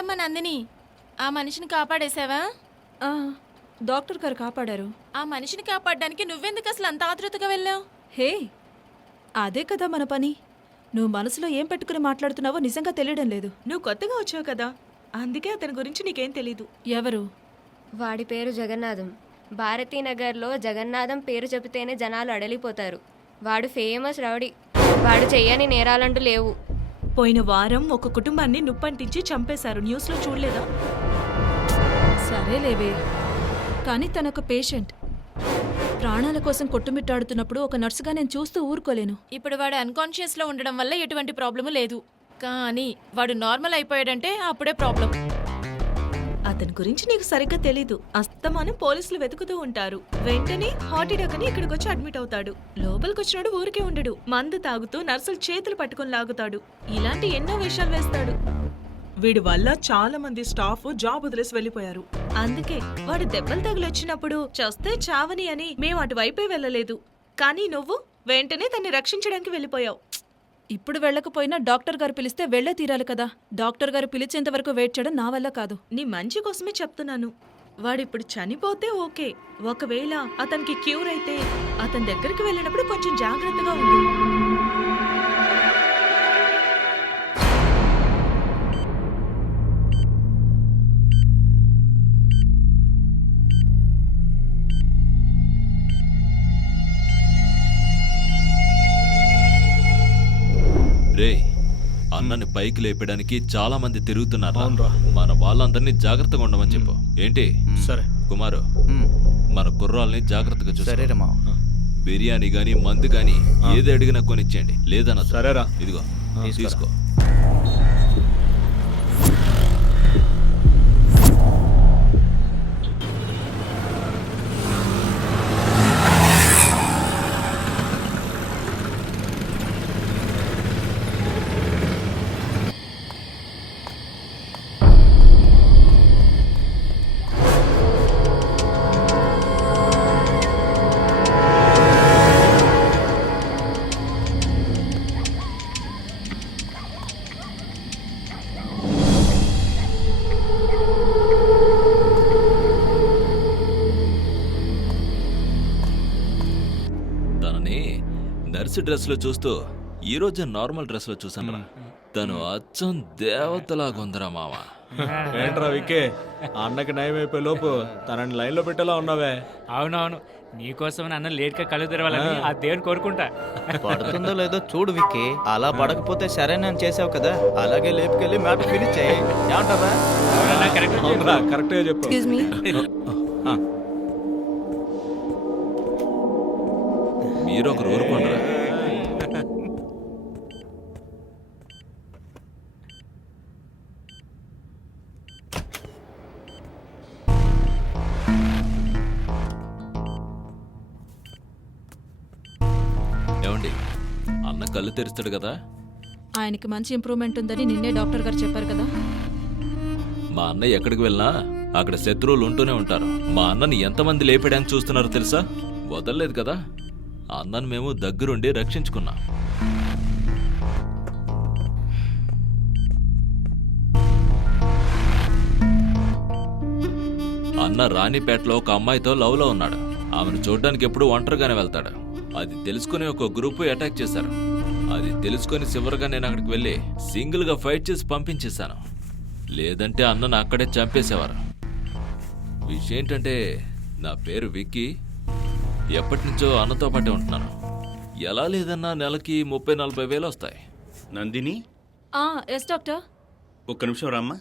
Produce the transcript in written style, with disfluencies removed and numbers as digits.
అమ్మ నందిని, ఆ మనిషిని కాపాడేశావా? ఆ, డాక్టర్ గారు కాపాడారు. ఆ మనిషిని కాపాడడానికి నువ్వెందుకు అసలు అంత ఆతృతగా వెళ్ళావు? హే, అదే కదా మన పని. నువ్వు మనసులో ఏం పెట్టుకుని మాట్లాడుతున్నావో నిజంగా తెలియడం లేదు. నువ్వు కొత్తగా వచ్చావు కదా, అందుకే అతని గురించి నీకేం తెలీదు. ఎవరు? వాడి పేరు జగన్నాథం. భారతీనగర్లో జగన్నాథం పేరు చెబితేనే జనాలు అడలిపోతారు. వాడు ఫేమస్ రౌడీ. వాడు చెయ్యని నేరాలంటూ లేవు. పోయిన వారం ఒక కుటుంబాన్ని నుప్పంటించి చంపేశారు. న్యూస్లో చూడలేదా? సరేలేవే, కానీ తనొక పేషెంట్. ప్రాణాల కోసం కొట్టుమిట్టాడుతున్నప్పుడు ఒక నర్సుగా నేను చూస్తూ ఊరుకోలేను. ఇప్పుడు వాడు అన్కాన్షియస్ లో ఉండడం వల్ల ఎటువంటి ప్రాబ్లము లేదు, కానీ వాడు నార్మల్ అయిపోయాడంటే అప్పుడే ప్రాబ్లం. అతని గురించి నీకు సరిగ్గా తెలీదు. అస్తమానం పోలీసులు వెతుకుతూ ఉంటారు. వెంటనే హార్ట్ అటాక్ అని ఇక్కడికి వచ్చి అడ్మిట్ అవుతాడు. లోపలికి వచ్చినాడు ఊరికే ఉండడు. మందు తాగుతూ నర్సులు చేతులు పట్టుకుని లాగుతాడు. ఇలాంటి ఎన్నో విషయాలు వేస్తాడు. వీడి వల్ల చాలా మంది స్టాఫ్ జాబ్ వదిలేసి వెళ్ళిపోయారు. అందుకే వాడు దెబ్బలు తగిలొచ్చినప్పుడు చస్తే చావని అని మేము అటువైపే వెళ్ళలేదు. కానీ నువ్వు వెంటనే తన్ని రక్షించడానికి వెళ్ళిపోయావు. ఇప్పుడు వెళ్ళకపోయినా డాక్టర్ గారు పిలిస్తే వెళ్లే తీరాలి కదా. డాక్టర్ గారు పిలిచేంత వరకు వెయిట్ చేయడం నా వల్ల కాదు. నీ మంచి కోసమే చెప్తున్నాను. వాడిప్పుడు చనిపోతే ఓకే, ఒకవేళ అతనికి క్యూర్ అయితే అతని దగ్గరికి వెళ్ళినప్పుడు కొంచెం జాగ్రత్తగా ఉండు. రే, అన్నని పైకి లేపడానికి చాలా మంది తిరుగుతున్నారు. మన వాళ్ళందరినీ జాగ్రత్తగా ఉండమని చెప్పు. ఏంటి? సరే కుమారు, మన కుర్రాల్ని జాగ్రత్తగా చూసుకో. సరేరమ్మా. బిర్యానీ గాని మందు గాని ఏది అడిగినా కొనిచ్చేయండి. లేదన్న సరేరా. ఇదిగో తీసుకో. తనని నర్సు డ్రెస్ లో చూస్తూ ఈ రోజు నార్మల్ డ్రెస్ లో చూసాను. తను అచ్చం దేవతలాగా ఉందరా మామ. ఏంట్రా వికే, అన్నకి నయం అయిపోయే లోపు తనని లైన్ లో పెట్టేలా ఉన్నావే. అవునవును, నీకోసం అన్న లేట్ గా కళ్ళు తెరవాలని ఆ దేవుని కోరుకుంటా. పడుతుందో లేదో చూడు విక్కీ. అలా పడకపోతే సరేనని చేసావు కదా, అలాగే లేపుకెళ్ళి మ్యాటర్ ఫినిష్ చేయి. ఏమంటారా? అవునరా, కరెక్ట్గా చెప్పు. Excuse me. మీరు ఒకరు ఊరుకోండిరా. ఏమండి, అన్న కళ్ళు తెరుస్తాడు కదా. ఆయనకి మంచి ఇంప్రూవ్మెంట్ ఉందని నిన్నే డాక్టర్ గారు చెప్పారు కదా. మా అన్నయ్య ఎక్కడికి వెళ్ళినా అక్కడ శత్రువులు ఉంటూనే ఉంటారు. మా అన్నని ఎంతమంది లేపడానికి చూస్తున్నారో తెలుసా? వదలలేదు కదా. అన్నను మేము దగ్గరుండి రక్షించుకున్నాం. అన్న రాణిపేటలో ఒక అమ్మాయితో లవ్ లో ఉన్నాడు. ఆమెను చూడడానికి ఎప్పుడు ఒంటరిగానే వెళ్తాడు. అది తెలుసుకుని ఒక గ్రూప్ అటాక్ చేశారు. అది తెలుసుకుని చివరిగా నేను అక్కడికి వెళ్ళి సింగిల్ గా ఫైట్ చేసి పంపించేశాను. లేదంటే అన్నను అక్కడే చంపేసేవారు. విషయం ఏంటంటే నా పేరు విక్కీ. ఎప్పటి నుంచో అన్నతో పాటే ఉంటున్నాను. ఎలా లేదన్నా నెలకి 30-40 వేలు వస్తాయి. Nandini, yes doctor. ఒక్క నిమిషం రామ్మా.